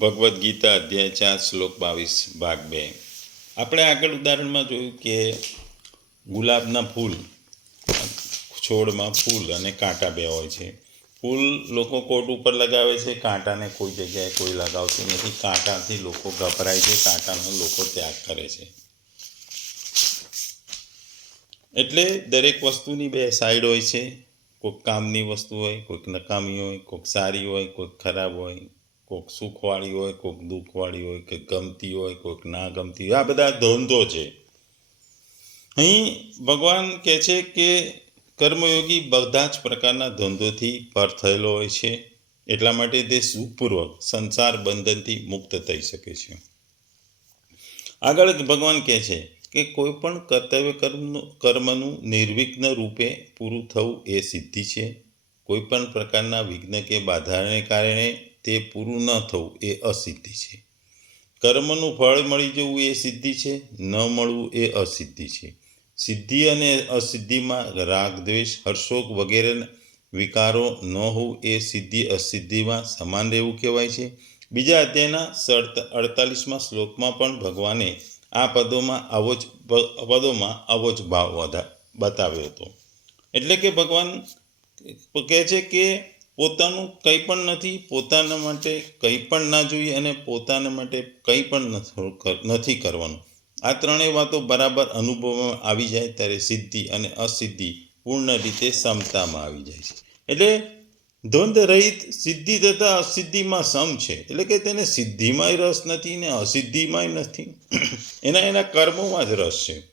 ભગવદ્ ગીતા અધ્યાય ચાર, શ્લોક બાવીસ, ભાગ બે. આપણે આગળ ઉદાહરણમાં જોયું કે ગુલાબના ફૂલ, છોડમાં ફૂલ અને કાંટા બે હોય છે. ફૂલ લોકો કોટ ઉપર લગાવે છે, કાંટાને કોઈ જગ્યાએ કોઈ લગાવતું નથી. કાંટાથી લોકો ગભરાય છે, કાંટાનો લોકો ત્યાગ કરે છે. એટલે દરેક વસ્તુની બે સાઈડ હોય છે. કોઈક કામની વસ્તુ હોય, કોઈક નકામી હોય, કોઈક સારી હોય, કોઈક ખરાબ હોય. કોઈક સુખવાળી હોય કોઈક દુઃખવાળી હોય, કે ગમતી હોય કોઈક ના ગમતી હોય. આ બધા ધંધો છે. અહીં ભગવાન કહે છે કે કર્મયોગી બધા જ પ્રકારના ધંધોથી પર થયેલો હોય છે. એટલા માટે તે સુખપૂર્વક સંસાર બંધનથી મુક્ત થઈ શકે છે. આગળ ભગવાન કહે છે કે કોઈ પણ કર્તવ્ય કર્મનું કર્મનું નિર્વિઘ્ન રૂપે પૂરું થવું એ સિદ્ધિ છે. કોઈ પણ પ્રકારના વિઘ્ન કે બાધાને કારણે તે પૂરું ન થવું એ અસિદ્ધિ છે. કર્મનું ફળ મળી જવું એ સિદ્ધિ છે, ન મળવું એ અસિદ્ધિ છે. સિદ્ધિ અને અસિદ્ધિમાં રાગ, દ્વેષ, હર્ષોક વગેરે વિકારો ન હોવું એ સિદ્ધિ અસિદ્ધિમાં સમાન રહેવું કહેવાય છે. બીજા અધ્યાયના અડતાલીસમાં શ્લોકમાં પણ ભગવાને આ પદોમાં આવો જ પદોમાં આવો જ ભાવ બતાવ્યો હતો. એટલે કે ભગવાન કહે છે કે પોતાનું કંઈ પણ નથી, પોતાના માટે કંઈ પણ ના જોઈએ અને પોતાના માટે કંઈ પણ નથી કરવાનું. આ ત્રણેય વાતો બરાબર અનુભવમાં આવી જાય ત્યારે સિદ્ધિ અને અસિદ્ધિ પૂર્ણ રીતે સમતામાં આવી જાય છે. એટલે દ્વંદ રહિત સિદ્ધિ તથા અસિદ્ધિમાં સમ છે. એટલે કે તેને સિદ્ધિમાંય રસ નથી ને અસિદ્ધિમાંય નથી. એના એના કર્મોમાં જ રસ છે.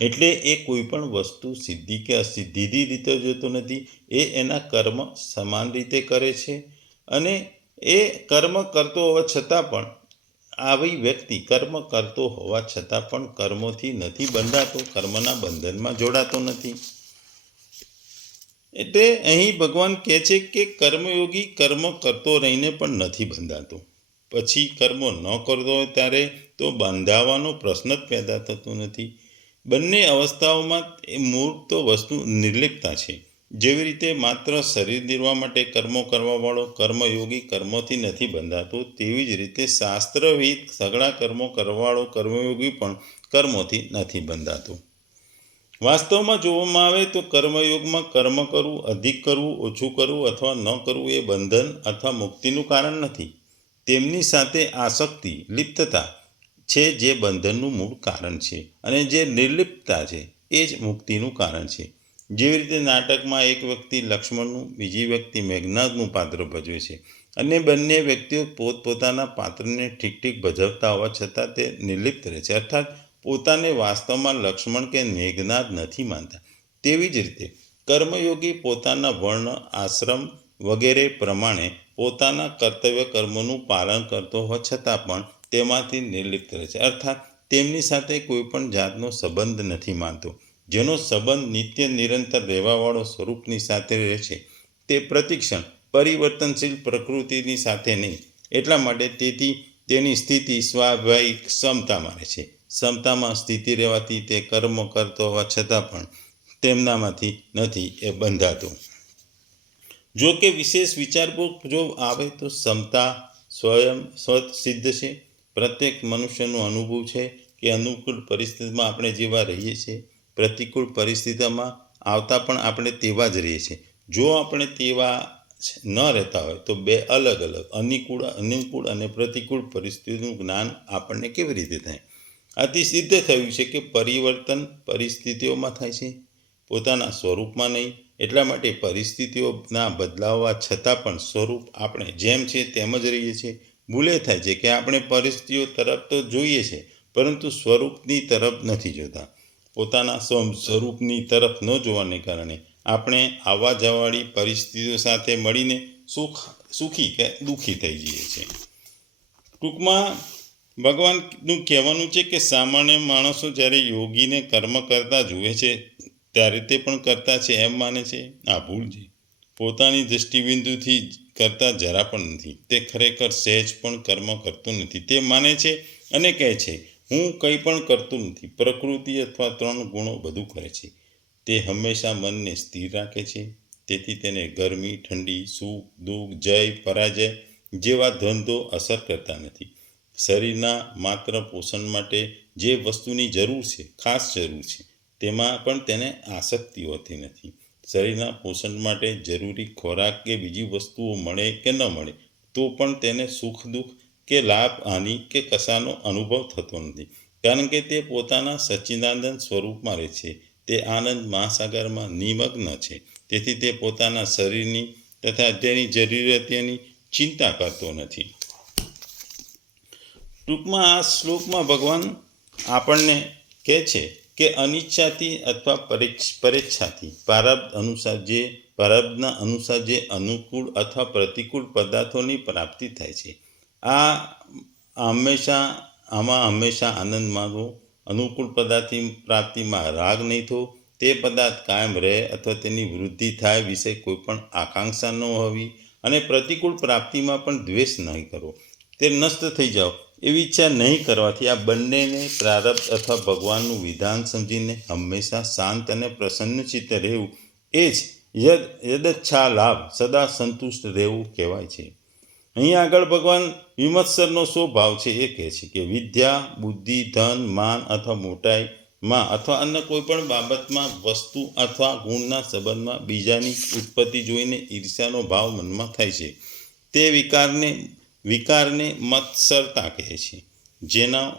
એટલે એ કોઈ પણ વસ્તુ સિદ્ધિ કે અસિદ્ધિની રીતે જોતો નથી. એ એના કર્મ સમાન રીતે કરે છે અને એ કર્મ કરતો હોવા છતાં પણ આવી વ્યક્તિ કર્મ કરતો હોવા છતાં પણ કર્મોથી નથી બંધાતો, કર્મના બંધનમાં જોડાતો નથી. એટલે અહીં ભગવાન કહે છે કે કર્મયોગી કર્મ કરતો રહીને પણ નથી બંધાતો. પછી કર્મો ન કરતો હોય ત્યારે તો બંધાવાનો પ્રશ્ન જ પેદા થતો નથી. બંને અવસ્થાઓમાં એ મૂર્ત વસ્તુ નિર્લિપ્તતા છે. જેવી રીતે માત્ર શરીર નિર્વાહ માટે કર્મો કરવાવાળો કર્મયોગી કર્મોથી નથી બંધાતો, તેવી જ રીતે શાસ્ત્રવિદ સઘળા કર્મો કરવાવાળો કર્મયોગી પણ કર્મોથી નથી બંધાતો. વાસ્તવમાં જોવામાં આવે તો કર્મયોગમાં કર્મ કરવું, અધિક કરવું, ઓછું કરવું અથવા ન કરવું એ બંધન અથવા મુક્તિનું કારણ નથી. તેમની સાથે આસક્તિ, લિપ્તતા છે જે બંધનનું મૂળ કારણ છે અને જે નિર્લિપ્તતા છે, એ જ મુક્તિનું કારણ છે. જેવી રીતે નાટકમાં એક વ્યક્તિ લક્ષ્મણનું, બીજી વ્યક્તિ મેઘનાથનું પાત્ર ભજવે છે અને બંને વ્યક્તિઓ પોતપોતાના પાત્રને ઠીક ઠીક ભજવતા હોવા છતાં તે નિર્લિપ્ત રહે છે. અર્થાત પોતાને વાસ્તવમાં લક્ષ્મણ કે મેઘનાથ નથી માનતા. તેવી જ રીતે કર્મયોગી પોતાના વર્ણ, આશ્રમ વગેરે પ્રમાણે પોતાના કર્તવ્ય કર્મોનું પાલન કરતો હોવા છતાં પણ તેમાંથી નિર્લિપ્ત રહે છે. અર્થાત તેમની સાથે કોઈ પણ જાતનો સંબંધ નથી માનતો. જેનો સંબંધ નિત્ય નિરંતર રહેવાવાળો સ્વરૂપની સાથે રહે છે. તે પ્રતિક્ષણ પરિવર્તનશીલ પ્રકૃતિની સાથે નહીં. એટલા માટે તેથી તેની સ્થિતિ સ્વાભાવિક ક્ષમતામાં રહે છે. ક્ષમતામાં સ્થિતિ રહેવાથી તે કર્મ કરતો હોવા છતાં પણ તેમનામાંથી નથી એ બંધાતું. જો કે વિશેષ વિચારપૂર્વક જો આવે તો ક્ષમતા સ્વયં સ્વત સિદ્ધ છે. પ્રત્યેક મનુષ્યનો અનુભવ છે કે અનુકૂળ પરિસ્થિતિમાં આપણે જેવા રહીએ છીએ, પ્રતિકૂળ પરિસ્થિતિમાં આવતા પણ આપણે તેવા જ રહીએ છીએ. જો આપણે તેવા ન રહેતા હોય, તો બે અલગ અલગ અનુકૂળ અનુકૂળ અને પ્રતિકૂળ પરિસ્થિતિનું જ્ઞાન આપણને કેવી રીતે થાય? આથી સિદ્ધ થયું છે કે પરિવર્તન પરિસ્થિતિઓમાં થાય છે. પોતાના સ્વરૂપમાં નહીં, એટલા માટે પરિસ્થિતિઓના બદલાવવા છતાં પણ સ્વરૂપ આપણે જેમ છે તેમ જ રહીએ છીએ. ભૂલે થાય છે કે આપણે પરિસ્થિતિઓ તરફ તો જોઈએ છે, પરંતુ સ્વરૂપની તરફ નથી જોતા. પોતાના સ્વરૂપની તરફ ન જોવાને કારણે આપણે આવવા જવાળી પરિસ્થિતિઓ સાથે મળીને સુખ, સુખી કે દુઃખી થઈ જઈએ છીએ. ટૂંકમાં, ભગવાનનું કહેવાનું છે કે સામાન્ય માણસો જ્યારે યોગીને કર્મ કરતા જુએ છે, ત્યારે તે પણ કરતા છે, એમ માને છે? આ ભૂલ છે. પોતાની દૃષ્ટિબિંદુથી કરતા જરા પણ નથી. તે ખરેખર સહેજ પણ કર્મ કરતું નથી. તે માને છે અને કહે છે, હું કંઈ પણ કરતું નથી. પ્રકૃતિ અથવા ત્રણ ગુણો બધું કરે છે. તે હંમેશા મનને સ્થિર રાખે છે. તેથી તેને ગરમી, ઠંડી, સુખ, દુઃખ, જય, પરાજય જેવા ધંધો અસર કરતા નથી. શરીરના માત્ર પોષણ માટે જે વસ્તુની જરૂર છે, ખાસ જરૂર છે, તેમાં પણ તેને આસક્તિ હોતી નથી. શરીરના પોષણ માટે જરૂરી ખોરાક કે બીજી વસ્તુઓ મળે કે ન મળે, તો પણ તેને સુખ, દુઃખ કે લાભ, હાનિ કે કશાનો અનુભવ થતો નથી. કારણ કે તે પોતાના સચ્ચિદાનંદ સ્વરૂપમાં રહે છે. તે આનંદ મહાસાગરમાં નિમગ્ન છે. તેથી તે પોતાના શરીરની તથા તેની જરૂરિયાતની ચિંતા કરતો નથી. ટૂંકમાં આ શ્લોકમાં ભગવાન આપણને કહે છે કે અનિચ્છાથી અથવા પરેચ્છાથી. પ્રારબ્ધ અનુસાર જે, પ્રારબ્ધના અનુસાર જે અનુકૂળ અથવા પ્રતિકૂળ પદાર્થોની પ્રાપ્તિ થાય છે. આ હંમેશા, આમાં હંમેશા આનંદ માનવો અનુકૂળ પદાર્થની પ્રાપ્તિમાં રાગ નહીં થવો. તે પદાર્થ કાયમ રહે અથવા તેની વૃદ્ધિ થાય વિશે કોઈ પણ આકાંક્ષા ન હોવી. અને પ્રતિકૂળ પ્રાપ્તિમાં પણ દ્વેષ નહીં કરવો તે નષ્ટ થઈ જાઓ. એવી ઈચ્છા નહીં કરવાથી આ બંનેને પ્રારબ્ધ અથવા ભગવાનનું વિધાન સમજીને હંમેશા શાંત અને પ્રસન્ન ચિત્ત રહેવું. એ જ યદ, યદચ્છા લાભ સદા સંતુષ્ટ રહેવું કહેવાય છે. અહીં આગળ ભગવાન વિમત્સરનો શો ભાવ છે એ કહે છે કે વિદ્યા, બુદ્ધિ, ધન, માન અથવા મોટાઈમાં અથવા અન્ય કોઈ પણ બાબતમાં વસ્તુ અથવા ગુણના સંબંધમાં બીજાની ઉત્પત્તિ જોઈને ઈર્ષ્યાનો ભાવ મનમાં થાય છે. તે વિકારને વિકારને મત્સરતા કહે છે. જેના,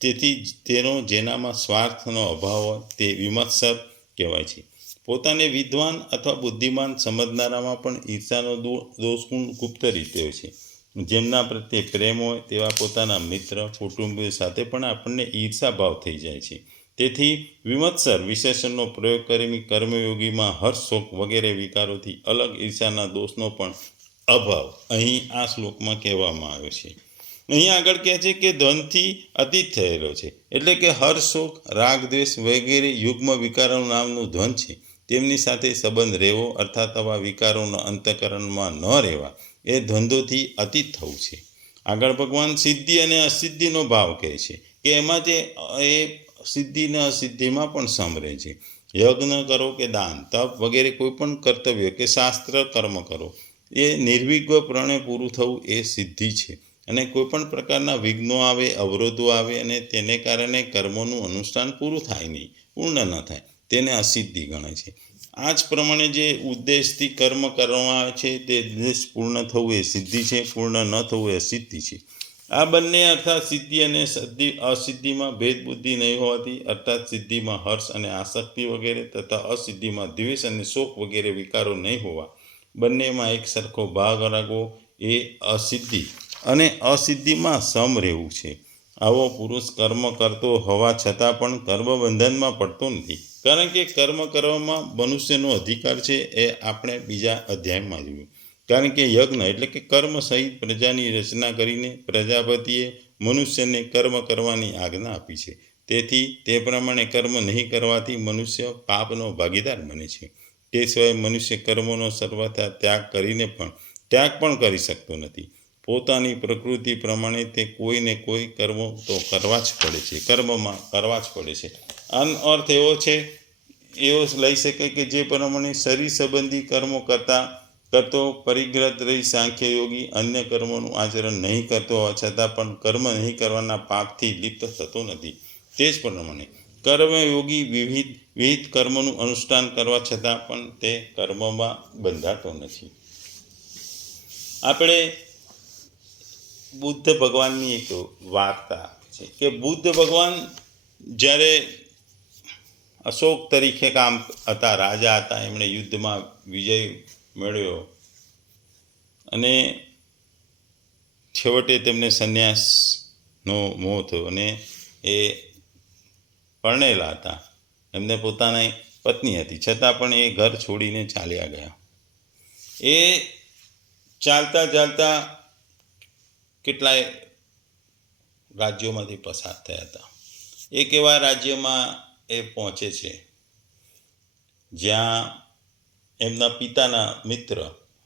તેથી તેનો જેનામાં સ્વાર્થનો અભાવ હોય તે વિમત્સર કહેવાય છે. પોતાને વિદ્વાન અથવા બુદ્ધિમાન સમજનારામાં પણ ઈર્ષાનો દોષગુણ ગુપ્ત રીતે હોય છે. જેમના પ્રત્યે પ્રેમ હોય તેવા પોતાના મિત્ર, કુટુંબીઓ સાથે પણ આપણને ઈર્ષા ભાવ થઈ જાય છે. તેથી વિમત્સર વિશેષણનો પ્રયોગ કરીને કર્મયોગીમાં હર્ષ શોક વગેરે વિકારોથી અલગ ઈર્ષાના દોષનો પણ અભાવ. અહીં આ શ્લોકમાં કહેવામાં આવ્યો છે. અહીં આગળ કહે છે કે ધનથી અતીત થયેલો છે. એટલે કે શોક, રાગ, દ્વેષ વગેરે યુગ્મ વિકારો નામનું ધન છે. તેમની સાથે સંબંધ રહેવો અર્થાત આવા વિકારોના અંતકરણમાં ન રહેવા, એ ધંધોથી અતીત થવું છે. આગળ ભગવાન સિદ્ધિ અને અસિદ્ધિનો ભાવ કહે છે કે એમાં જે, એ સિદ્ધિ અને અસિદ્ધિમાં પણ સમ છે. યજ્ઞ કરો કે દાન, તપ વગેરે કોઈ પણ કર્તવ્ય કે શાસ્ત્ર કર્મ કરો. એ નિર્વિઘ્નપણે પૂરું થવું એ સિદ્ધિ છે. અને કોઈપણ પ્રકારના વિઘ્નો આવે, અવરોધો આવે અને તેને કારણે કર્મોનું અનુષ્ઠાન પૂરું થાય નહીં, પૂર્ણ ન થાય, તેને અસિદ્ધિ ગણાય છે. આ જ પ્રમાણે જે ઉદ્દેશથી કર્મ કરવામાં આવે છે તે ઉદ્દેશ પૂર્ણ થવું એ સિદ્ધિ છે, પૂર્ણ ન થવું એ અસિદ્ધિ છે. આ બંને અર્થાત સિદ્ધિ અને સિદ્ધિ અસિદ્ધિમાં ભેદબુદ્ધિ નહીં હોવાથી, અર્થાત સિદ્ધિમાં હર્ષ અને આસક્તિ વગેરે તથા અસિદ્ધિમાં દ્વેષ અને શોક વગેરે વિકારો નહીં હોવા બંનેમાં એક સરખો ભાગ રાખવો એ અસિદ્ધિ અને અસિદ્ધિમાં સમ રહેવું છે. આવો પુરુષ કર્મ કરતો હોવા છતાં પણ કર્મબંધનમાં પડતો નથી. કારણ કે કર્મ કરવામાં મનુષ્યનો અધિકાર છે એ આપણે બીજા અધ્યાયમાં જોયું. કારણ કે યજ્ઞ એટલે કે કર્મ સહિત પ્રજાની રચના કરીને પ્રજાપતિએ મનુષ્યને કર્મ કરવાની આજ્ઞા આપી છે. તેથી તે પ્રમાણે કર્મ નહીં કરવાથી મનુષ્ય પાપનો ભાગીદાર બને છે. તે સિવાય મનુષ્ય કર્મોનો સર્વથા ત્યાગ કરીને પણ ત્યાગ પણ કરી શકતો નથી. પોતાની પ્રકૃતિ પ્રમાણે તે કોઈને કોઈ કર્મો તો કરવા જ પડે છે. કર્મમાં કરવા જ પડે છે. આનો અર્થ એવો છે, એવો લઈ શકાય કે જે પ્રમાણે શરીર સંબંધી કર્મો કરતા, કરતો, પરિગ્રત રહી સાંખ્ય યોગી અન્ય કર્મોનું આચરણ નહીં કરતો હોવા છતાં પણ કર્મ નહીં કરવાના પાપથી લિપ્ત થતો નથી. તે જ પ્રમાણે કર્મયોગી વિવિધ વિવિધ કર્મનું અનુષ્ઠાન કરવા છતાં પણ તે કર્મમાં બંધાતો નથી. આપણે બુદ્ધ ભગવાનની એક વાર્તા છે કે બુદ્ધ ભગવાન જ્યારે અશોક તરીકે કામ હતા, રાજા હતા, એમણે યુદ્ધમાં વિજય મેળવ્યો અને છેવટે તેમને સંન્યાસનો મોહ થયો અને એ પરણેલા હતા. એમને પોતાની પત્ની હતી. છતાં પણ એ ઘર છોડીને ચાલ્યા ગયા. એ ચાલતા ચાલતા કેટલાય રાજ્યોમાંથી પસાર થયા હતા. એક એવા રાજ્યમાં એ પહોંચે છે, જ્યાં એમના પિતાના મિત્ર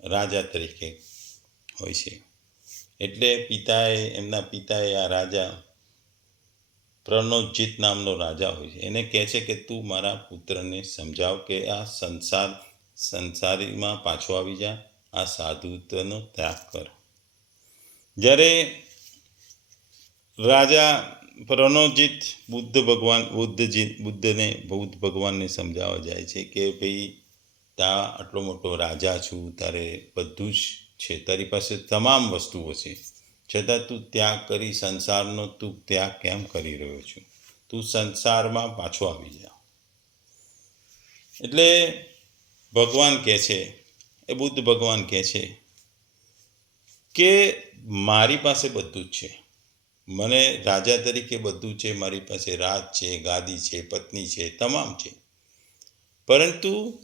રાજા તરીકે હોય છે. એટલે પિતાએ, એમના પિતાએ આ રાજા પ્રણોજીત નામનો રાજા હોય છે. એને કહે છે કે તું મારા પુત્રને સમજાવ કે આ સંસાર, સંસારીમાં પાછો આવી જા, આ સાધુત્વનો ત્યાગ કર. જ્યારે રાજા પ્રણોજિત બુદ્ધ ભગવાન બુદ્ધજી બુદ્ધને, બુદ્ધ ભગવાનને સમજાવવા જાય છે કે ભાઈ, તા આટલો મોટો રાજા છું, તારે બધું જ છે. તારી પાસે તમામ વસ્તુઓ છે. છતાં તું ત્યાગ કરી, સંસારનો તું ત્યાગ કેમ કરી રહ્યો છું? તું સંસારમાં પાછો આવી જા. એટલે ભગવાન કહે છે, એ બુદ્ધ ભગવાન કહે છે કે મારી પાસે બધું જ છે. મને રાજા તરીકે બધું છે, મારી પાસે રાજ છે, ગાદી છે, પત્ની છે, તમામ છે. પરંતુ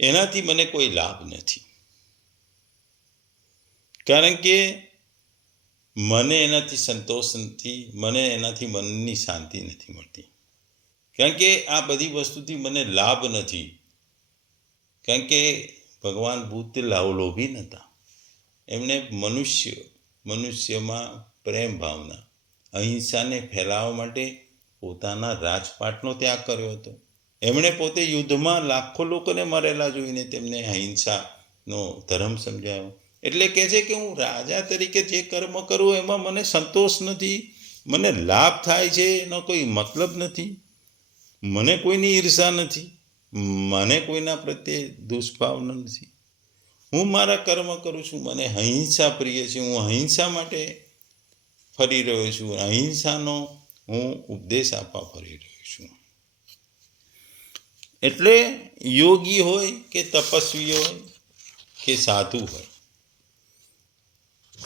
એનાથી મને કોઈ લાભ નથી. કારણ કે મને એનાથી સંતોષ નથી, મને એનાથી મનની શાંતિ નથી મળતી. કારણ કે આ બધી વસ્તુથી મને લાભ નથી. કારણ કે ભગવાન બુદ્ધ લોભી નહોતા એમણે મનુષ્ય, મનુષ્યમાં પ્રેમ ભાવના, અહિંસાને ફેલાવવા માટે પોતાના રાજપાટનો ત્યાગ કર્યો હતો. એમણે પોતે યુદ્ધમાં લાખો લોકોને મરેલા જોઈને તેમને અહિંસાનો ધર્મ સમજાવ્યો એટલે કહે છે કે હું રાજા તરીકે જે કર્મ કરું એમાં મને સંતોષ નથી, મને લાભ થાય છે એનો કોઈ મતલબ નથી, મને કોઈની ઈર્ષા નથી, મને કોઈના પ્રત્યે દુષ્ભાવના નથી. હું મારા કર્મ કરું છું, મને અહિંસા પ્રિય છે, હું અહિંસા માટે ફરી રહ્યો છું, અહિંસાનો હું ઉપદેશ આપવા ફરી રહ્યો છું. એટલે યોગી હોય કે તપસ્વી હોય કે સાધુ હોય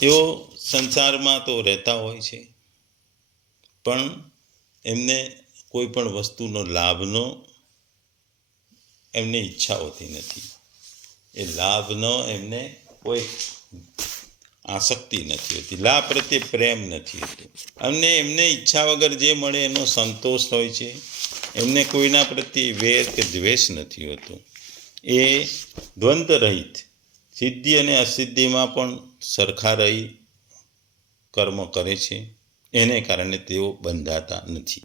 એઓ સંસારમાં તો રહેતા હોય છે. પણ એમને કોઈ પણ વસ્તુનો લાભનો એમને ઈચ્છા હોતી નથી. એ લાભનો એમને કોઈ આસક્તિ નથી હોતી. લાભ પ્રત્યે પ્રેમ નથી હોતો. અને એમને ઈચ્છા વગર જે મળે એનો સંતોષ હોય છે. એમને કોઈના પ્રત્યે વેર કે દ્વેષ નથી હોતો. એ દ્વંદ્વ રહિત સિદ્ધિ અને અસિદ્ધિમાં પણ સરખા રહી કર્મ કરે છે. એને કારણે તેઓ બંધાતા નથી.